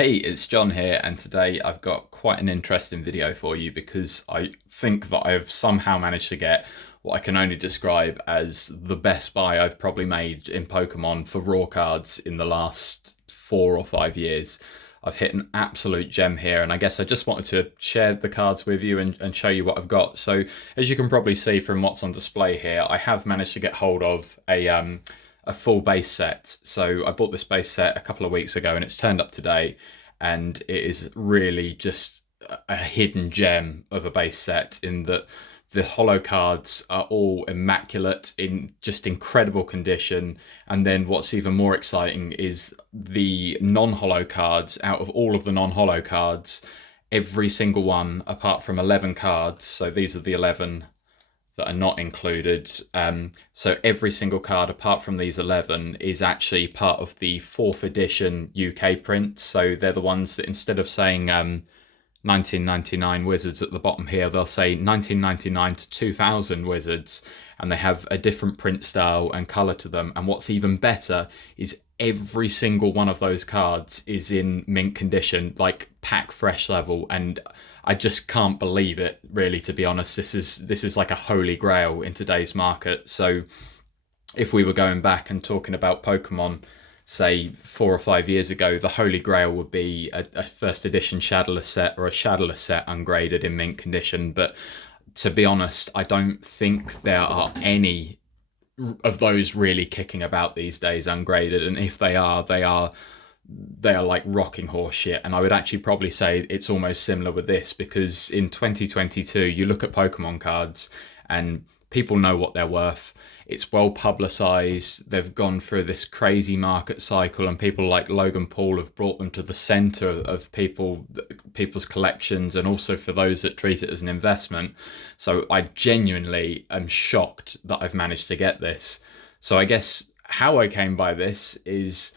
Hey, it's John here, and today I've got quite an interesting video for you because I think that I've somehow managed to get what I can only describe as the best buy I've probably made in Pokemon for raw cards in the last 4 or 5 years. I've hit an absolute gem here, and I guess I just wanted to share the cards with you and show you what I've got. So, as you can probably see from what's on display here, I have managed to get hold of a full base set. So I bought this base set a couple of weeks ago and it's turned up today, and it is really just a hidden gem of a base set in that the holo cards are all immaculate, in just incredible condition. And then what's even more exciting is the non-holo cards. Out of all of the non-holo cards, every single one apart from 11 cards, so these are the 11 that are not included. So every single card apart from these 11 is actually part of the 4th edition UK print. So they're the ones that, instead of saying 1999 Wizards at the bottom here, they'll say 1999 to 2000 Wizards, and they have a different print style and color to them. And what's even better is every single one of those cards is in mint condition, like pack fresh level, and I just can't believe it, really, to be honest. This is like a holy grail in today's market. So if we were going back and talking about Pokemon, say 4 or 5 years ago, the holy grail would be a first edition Shadowless set or a Shadowless set ungraded in mint condition. But to be honest, I don't think there are any of those really kicking about these days ungraded, and if they are like rocking horse shit. And I would actually probably say it's almost similar with this, because in 2022 you look at Pokemon cards and people know what they're worth. It's well publicized. They've gone through this crazy market cycle, and people like Logan Paul have brought them to the center of people's collections, and also for those that treat it as an investment. So I genuinely am shocked that I've managed to get this. So I guess how I came by this is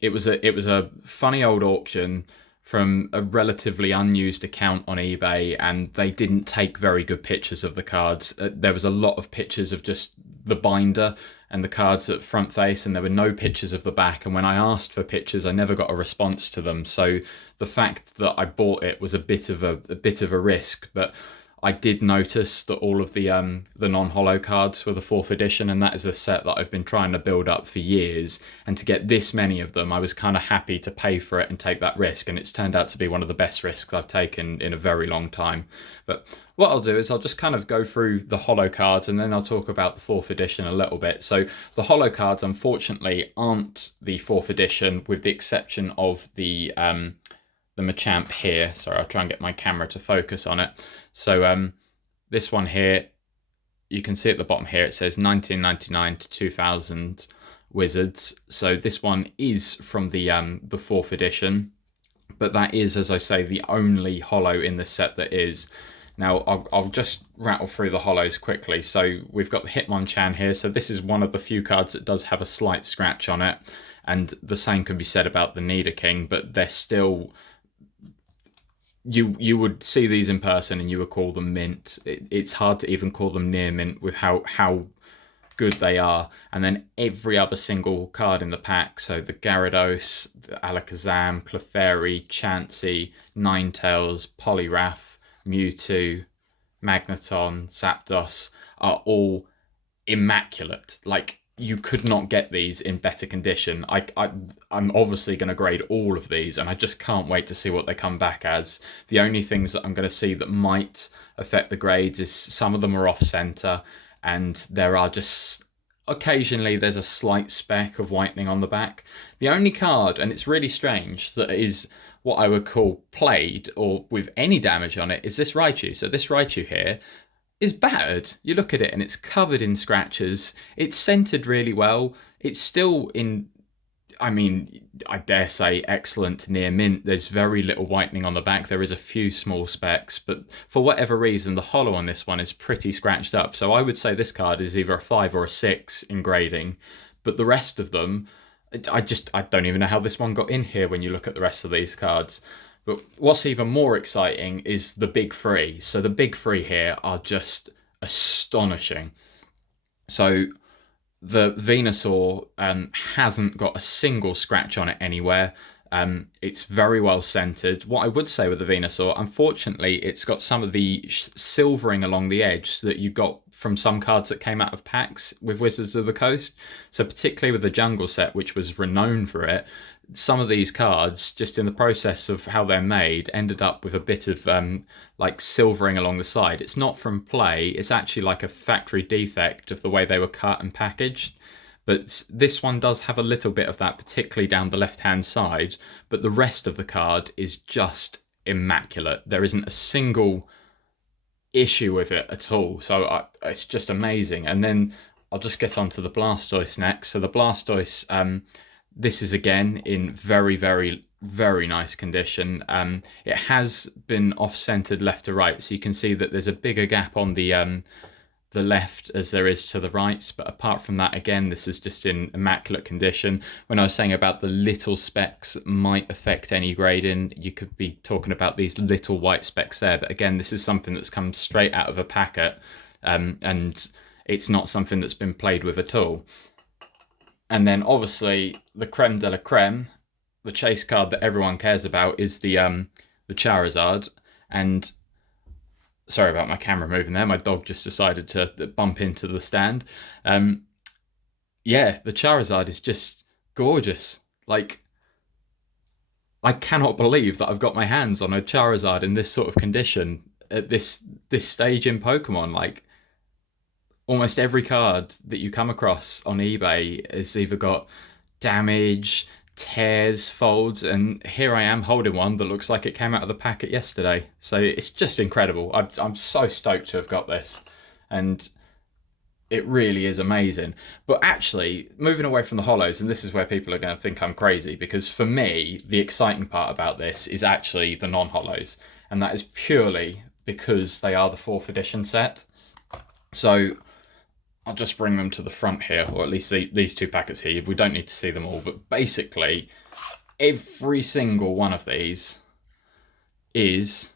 it was a funny old auction from a relatively unused account on eBay, and they didn't take very good pictures of the cards. There was a lot of pictures of just the binder and the cards at front face, and there were no pictures of the back. And when I asked for pictures, I never got a response to them. So the fact that I bought it was a bit of a risk, but I did notice that all of the non-holo cards were the 4th edition, and that is a set that I've been trying to build up for years. And to get this many of them, I was kind of happy to pay for it and take that risk. And it's turned out to be one of the best risks I've taken in a very long time. But what I'll do is I'll just kind of go through the holo cards, and then I'll talk about the 4th edition a little bit. So the holo cards, unfortunately, aren't the 4th edition, with the exception of the Machamp here. Sorry, I'll try and get my camera to focus on it. So this one here, you can see at the bottom here, it says 1999 to 2000 Wizards. So this one is from the 4th edition, but that is, as I say, the only holo in the set that is. Now, I'll just rattle through the holos quickly. So we've got the Hitmonchan here. So this is one of the few cards that does have a slight scratch on it. And the same can be said about the Nidoking, but they're still... You would see these in person and you would call them mint. It's hard to even call them near mint with how good they are. And then every other single card in the pack, so the Gyarados, the Alakazam, Clefairy, Chansey, Ninetales, Poliwrath, Mewtwo, Magneton, Zapdos, are all immaculate. Like, you could not get these in better condition. I'm obviously going to grade all of these, and I just can't wait to see what they come back as. The only things that I'm going to see that might affect the grades is some of them are off center, and there are just occasionally there's a slight speck of whitening on the back. The only card, and it's really strange, that is what I would call played or with any damage on it, is this Raichu. So this Raichu here is battered. You look at it and it's covered in scratches. It's centered really well. It's still in, I mean, I dare say, excellent near mint. There's very little whitening on the back. There is a few small specks, but for whatever reason, the holo on this one is pretty scratched up. So I would say this card is either a 5 or a 6 in grading, but the rest of them, I don't even know how this one got in here when you look at the rest of these cards. But what's even more exciting is the big three. So the big three here are just astonishing. So the Venusaur hasn't got a single scratch on it anywhere. It's very well centered. What I would say with the Venusaur, unfortunately, it's got some of the silvering along the edge that you got from some cards that came out of packs with Wizards of the Coast. So particularly with the Jungle set, which was renowned for it, some of these cards, just in the process of how they're made, ended up with a bit of like silvering along the side. It's not from play, it's actually like a factory defect of the way they were cut and packaged. But this one does have a little bit of that, particularly down the left-hand side. But the rest of the card is just immaculate. There isn't a single issue with it at all. So it's just amazing. And then I'll just get on to the Blastoise next. So the Blastoise, this is again in very, very, very nice condition. It has been off-centered left to right. So you can see that there's a bigger gap on the left as there is to the right, but apart from that, again, this is just in immaculate condition. When I was saying about the little specks that might affect any grading, you could be talking about these little white specks there, but again, this is something that's come straight out of a packet, and it's not something that's been played with at all. And then obviously the creme de la creme, the chase card that everyone cares about, is the Charizard. And sorry about my camera moving there. My dog just decided to bump into the stand. Yeah, the Charizard is just gorgeous. Like, I cannot believe that I've got my hands on a Charizard in this sort of condition at this stage in Pokemon. Like, almost every card that you come across on eBay has either got damage, tears, folds, and here I am holding one that looks like it came out of the packet yesterday. So it's just incredible. I'm so stoked to have got this, and it really is amazing. But actually, moving away from the holos, and this is where people are going to think I'm crazy, because for me, the exciting part about this is actually the non-holos, and that is purely because they are the 4th edition set. So I'll just bring them to the front here, or at least these 2 packets here. We don't need to see them all, but basically every single one of these is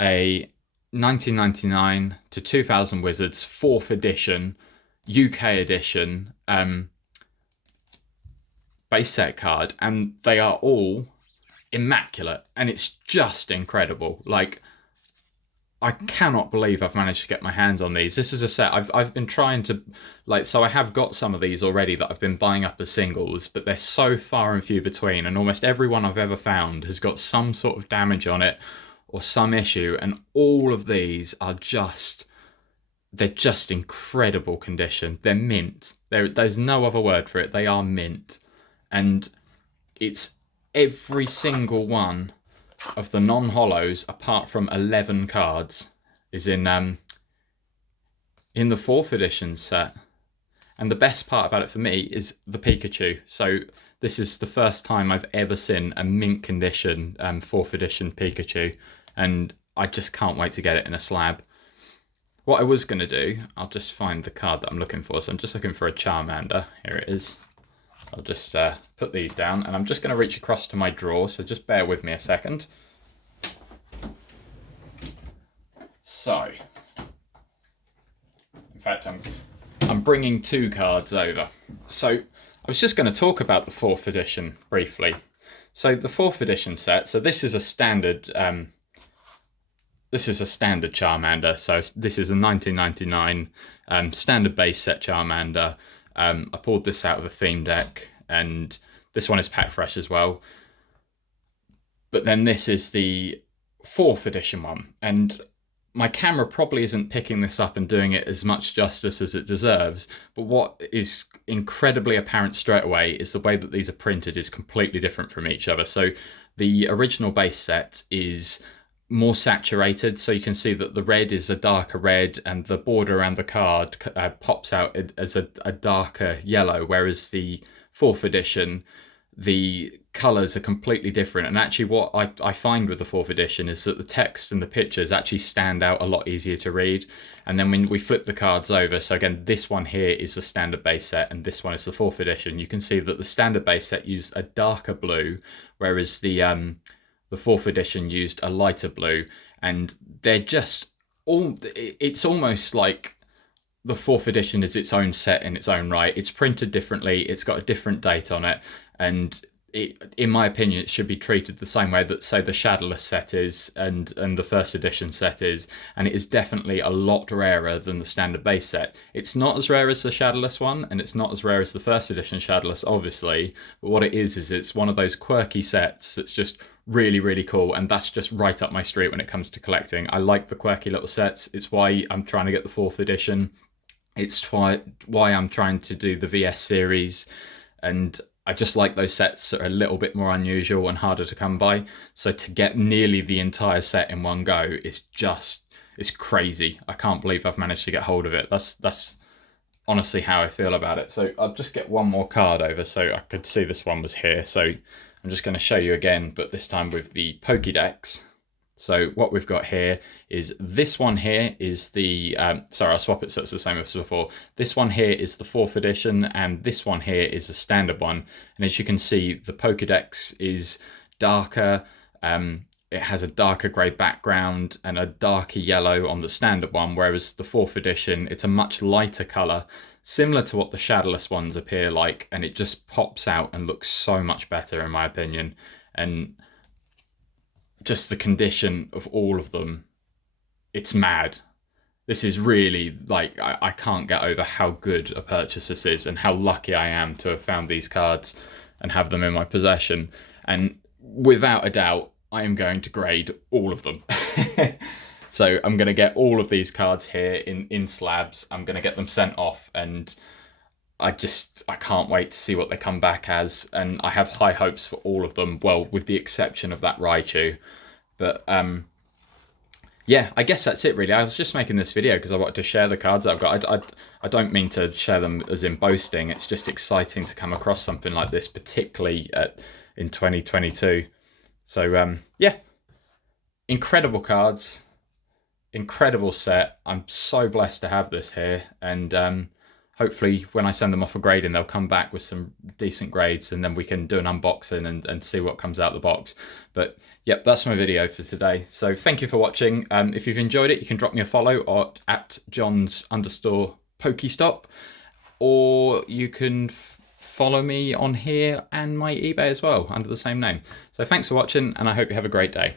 a 1999 to 2000 Wizards 4th edition, UK edition base set card, and they are all immaculate, and it's just incredible. Like, I cannot believe I've managed to get my hands on these. This is a set I've been trying to, like, so I have got some of these already that I've been buying up as singles, but they're so far and few between, and almost every one I've ever found has got some sort of damage on it or some issue, and all of these are just, they're just incredible condition. They're mint. There's no other word for it. They are mint. And it's every single one of the non-holos, apart from 11 cards, is in the 4th edition set. And the best part about it for me is the Pikachu. So this is the first time I've ever seen a mint condition 4th edition Pikachu, and I just can't wait to get it in a slab. What I was going to do, I'll just find the card that I'm looking for. So I'm just looking for a Charmander. Here it is. I'll just put these down, and I'm just going to reach across to my drawer, so just bear with me a second. So, in fact, I'm bringing 2 cards over. So, I was just going to talk about the 4th edition briefly. So, the 4th edition set. So, this is a standard. This is a standard Charmander. So, this is a 1999 standard base set Charmander. I pulled this out of a theme deck, and this one is pack fresh as well. But then this is the 4th edition one, and my camera probably isn't picking this up and doing it as much justice as it deserves, but what is incredibly apparent straight away is the way that these are printed is completely different from each other. So the original base set is more saturated, so you can see that the red is a darker red, and the border around the card pops out as a darker yellow, whereas the 4th edition, the colours are completely different. And actually what I find with the 4th edition is that the text and the pictures actually stand out a lot easier to read. And then when we flip the cards over, so again, this one here is the standard base set, and this one is the 4th edition, you can see that the standard base set used a darker blue, whereas the 4th edition used a lighter blue, and they're just all, it's almost like the 4th edition is its own set in its own right. It's printed differently, it's got a different date on it, and in my opinion, it should be treated the same way that, say, the Shadowless set is and the first edition set is, and it is definitely a lot rarer than the standard base set. It's not as rare as the Shadowless one, and it's not as rare as the first edition Shadowless, obviously, but what it is it's one of those quirky sets that's just really, really cool, and that's just right up my street when it comes to collecting. I like the quirky little sets. It's why I'm trying to get the 4th edition. It's why I'm trying to do the VS series, and I just like those sets that are a little bit more unusual and harder to come by. So to get nearly the entire set in one go is it's crazy. I can't believe I've managed to get hold of it. That's honestly how I feel about it. So I'll just get one more card over so I could see this one was here. So I'm just going to show you again, but this time with the Pokédex. So what we've got here is this one here is the, sorry, I'll swap it so it's the same as before. This one here is the 4th edition, and this one here is the standard one. And as you can see, the Pokédex is darker. It has a darker grey background and a darker yellow on the standard one, whereas the 4th edition, it's a much lighter colour, similar to what the Shadowless ones appear like, and it just pops out and looks so much better in my opinion. And just the condition of all of them, it's mad. This is really, like, I can't get over how good a purchase this is and how lucky I am to have found these cards and have them in my possession. And without a doubt, I am going to grade all of them. So I'm going to get all of these cards here in slabs. I'm going to get them sent off, and I can't wait to see what they come back as, and I have high hopes for all of them, well, with the exception of that Raichu. But yeah, I guess that's it really. I was just making this video because I wanted to share the cards that I've got. I don't mean to share them as in boasting. It's just exciting to come across something like this, particularly in 2022. So yeah, incredible cards, incredible set. I'm so blessed to have this here, and hopefully when I send them off for grading, they'll come back with some decent grades, and then we can do an unboxing and see what comes out of the box. But yep, that's my video for today. So thank you for watching. If you've enjoyed it, you can drop me a follow at Johns_Pokestop, or you can follow me on here and my eBay as well under the same name. So thanks for watching, and I hope you have a great day.